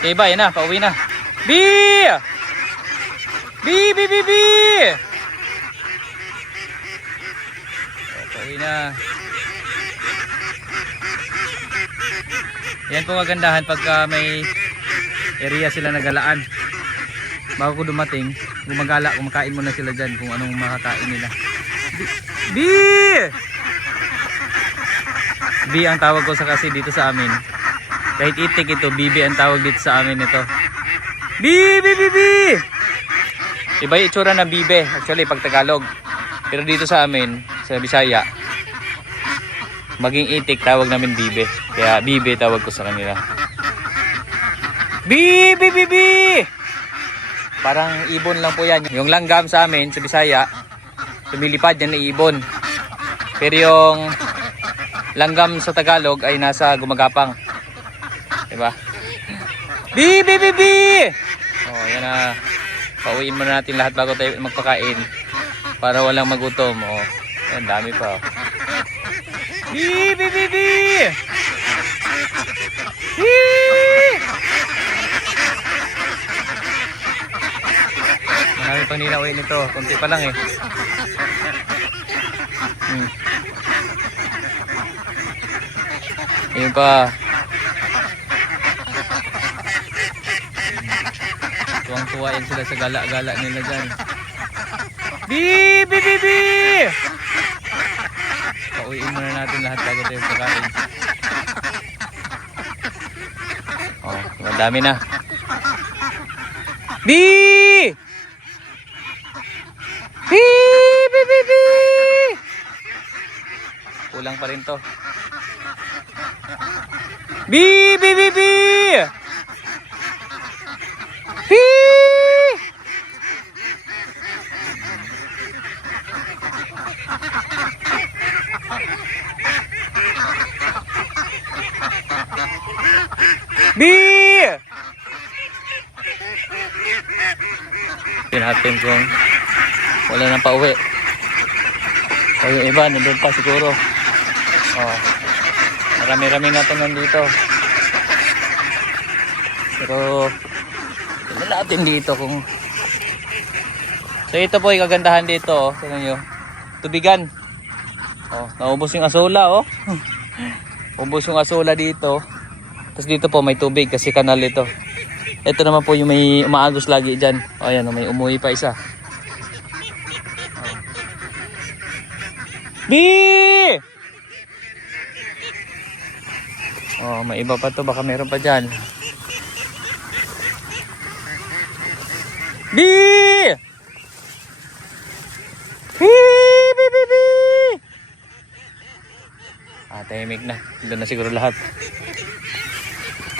Okay ba? Yan na, pauwi na. B! B! B! B! B! Pauwi na. Yan po magandahan pagka may area sila nagalaan. Bago ko dumating, gumagala, kumakain muna sila dyan kung anong makakain nila. B! B ang tawag ko sa kasi dito sa amin. Kahit itik ito, BB ang tawag dito sa amin ito. B! B! B! B! Iba yung itsura ng bibe, actually pag Tagalog. Pero dito sa amin, sa Bisaya, maging itik tawag namin bibe. Kaya bibe tawag ko sa kanila. B! B! B! B! Parang ibon lang po yan. Yung langgam sa amin, sa Bisaya, lumilipad yan na ibon. Pero yung langgam sa Tagalog ay nasa gumagapang. Diba? B! B! B! B! Oh, yan na. Pauwiin muna natin lahat bago tayo magpakain. Para walang magutom. Oh, yan, dami pa. B! B! B! B! B! Marami pang nilawin nito. Kunti pa lang eh. Ayun pa. Tuwang-tuwa yan sila sa gala-gala nila dyan. B! B! B! B! Pauwiin muna natin lahat bago tayo pagkain. Oh, madami na. B! B! B! B! B! Kulang pa rin to. B! B! B! B! B! B! Natin kung wala nang pauwi. O yung iba, nandun pa siguro. Oh, marami-rami na ito nandito. Pero tignan natin dito kung... So ito po yung kagandahan dito. Oh. Tignan nyo. Tubigan. Oh, naubos yung asola. Oh. Ubos yung asola dito. Tapos dito po may tubig kasi kanal ito. Ito naman po yung may umaagos lagi dyan. O ayan, may umuwi pa isa. B! Oh, may iba pa to. Baka meron pa dyan. B! B! B! B! B! Ah, tahimik na. Doon na siguro lahat.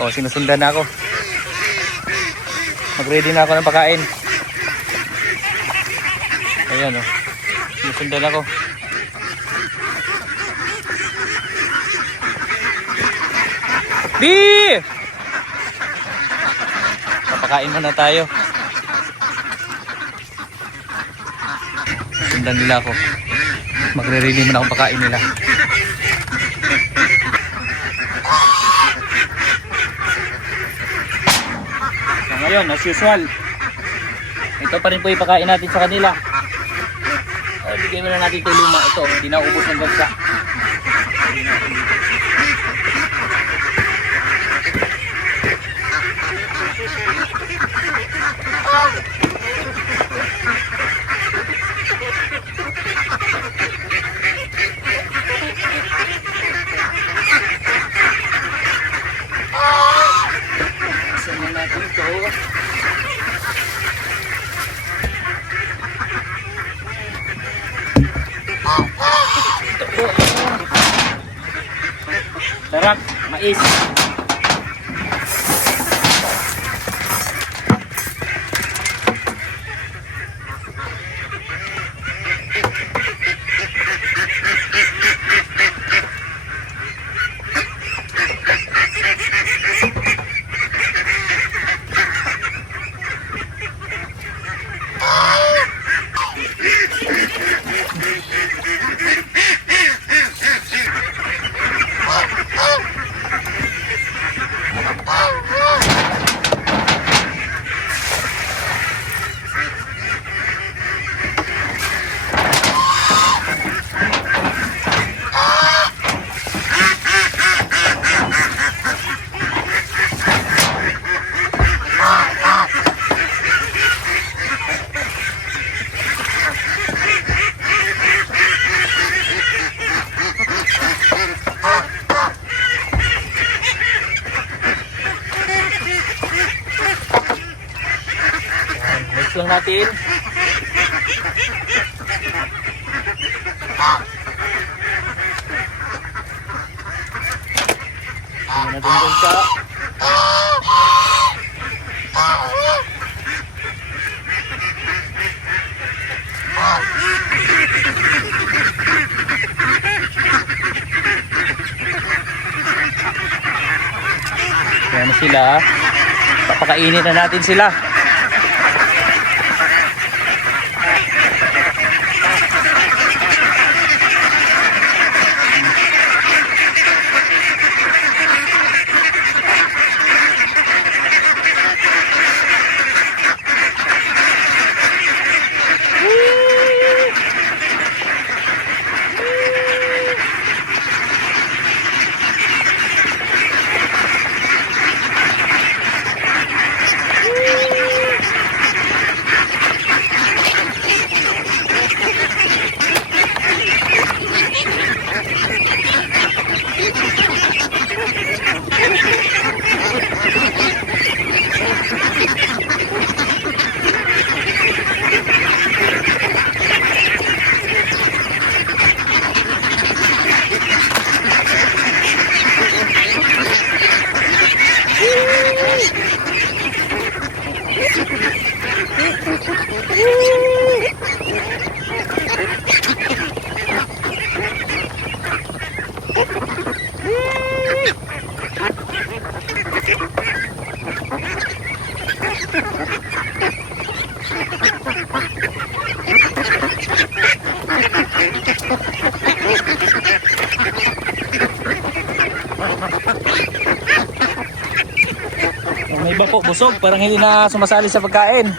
Oh, sinusundan na ako. Mag-ready na ako ng pagkain. Ayan oh. Sinusundan ako. B! Papakain muna tayo. Sundan nila ako. Magre-ready muna akong pakain nila. So ngayon, as usual, ito pa rin po ipakain natin sa kanila. O, bigay muna natin ito luma. Ito, hindi na ubos ng bansa. Sarap, mais. Bibilis lang natin. Tingnan natin dun sa Ayan na sila. Papakainin na natin sila. May iba po busog, parang hindi na sumasali sa pagkain.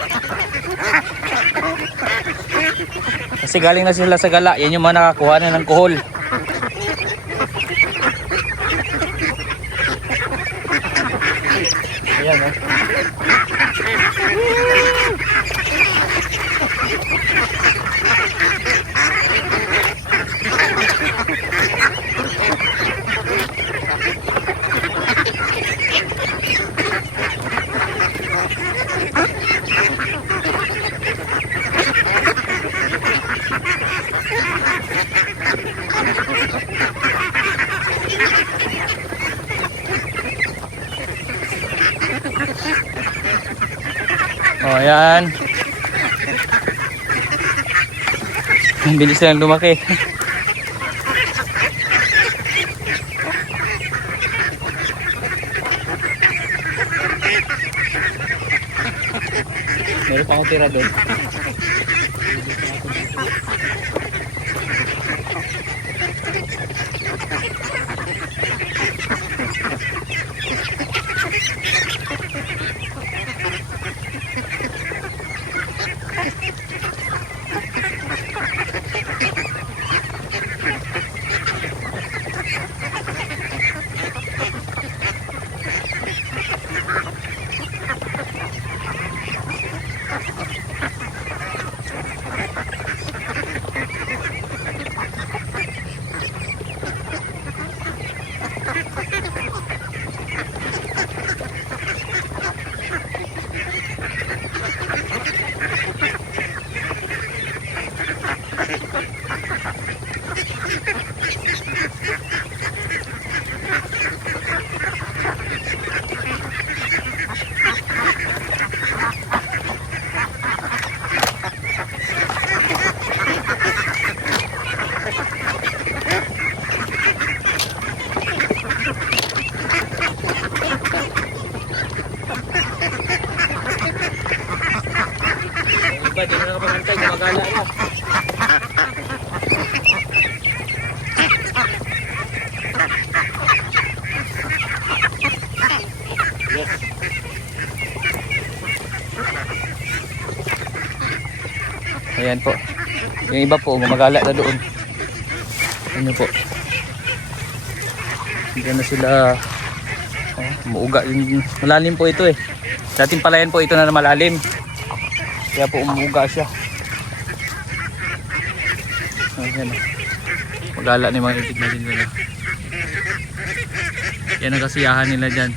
Kasi galing na sila sa gala, yan yung mga nakakuha na ng kuhol. Ayan o. Oh, ayan. Ang bilis lang lumaki. Meron pa akong tira doon. Iba, di na nakapagantay, gumagala na. Yes. Ayan po. Yung iba po, gumagala na doon. Ano po. Hindi na sila umuuga. Malalim po ito eh. Dating palayan po ito na malalim. Kaya po umuuga siya. Ayan o. Magala na yung mga itik natin nila. Yan ang kasiyahan nila dyan.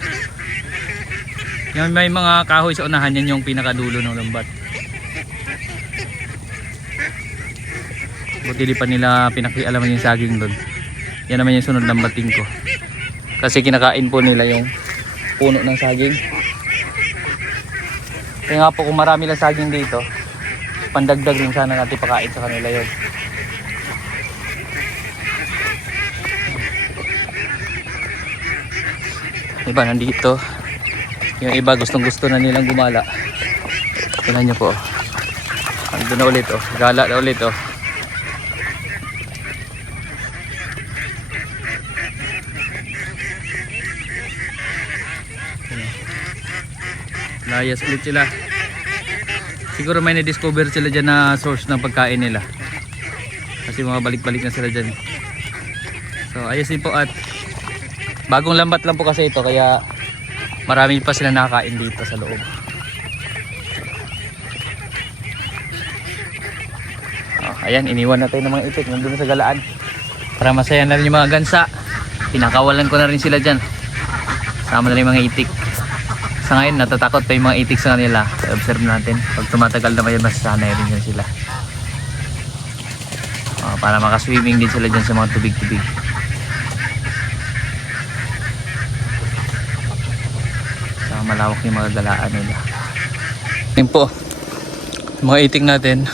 Yan, may mga kahoy sa unahan, yan yung pinakadulo ng lambat. Buti di pa nila pinakialaman yung saging doon. Yan naman yung sunod ng bating ko. Kasi kinakain po nila yung puno ng saging. Kaya nga po kung marami lang saging dito, pandagdag rin sana natin pakain sa kanila yon. Iba nandito. Yung iba gustong gusto na nilang gumala. Tingnan nyo po. Ando na ulit oh. Gala na ulit oh. Layas ulit sila. Siguro may na-discover sila dyan na source ng pagkain nila. Kasi mga balik-balik na sila dyan. So ayos din po at bagong lambat lang po kasi ito kaya marami pa sila nakakain dito sa loob. Ayan, iniwan na tayo ng mga itik nandun sa galaan. Para masaya na rin yung mga gansa. Pinakawalan ko na rin sila dyan. Sama na rin yung mga itik. Sa ngayon, natatakot pa yung mga itik sa kanila. Observe natin. Pag tumatagal na yan, masasanay rin yan sila. Para makaswimming din sila dyan sa mga tubig-tubig. Malawak yung mga galaan nila. Yan po, mga itik natin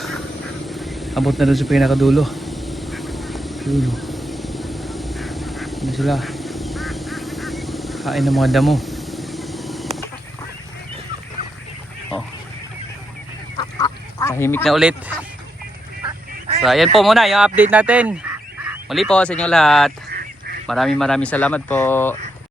abot na doon sa pinakadulo. Dulo. Ano sila? Kain ng mga damo. Oh. Tahimik na ulit. So ayan po muna yung update natin. Muli po sa inyo lahat. Maraming salamat po.